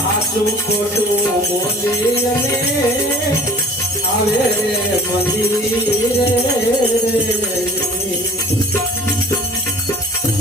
હાચું ખોટું બોલી અને આવે રે મંદિરે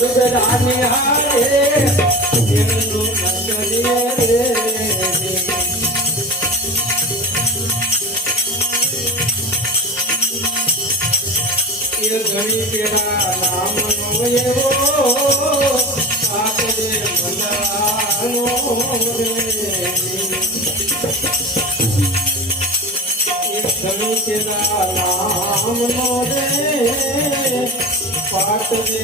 દુગરાની હારે એમનું મંગળીએ રે ઘણી પેલા નામ નો એવો આપે મનાનો રે ઘણી પેલા નામ નો રે પાટ રે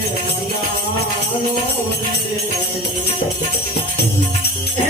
મનાનો રે હે જીવન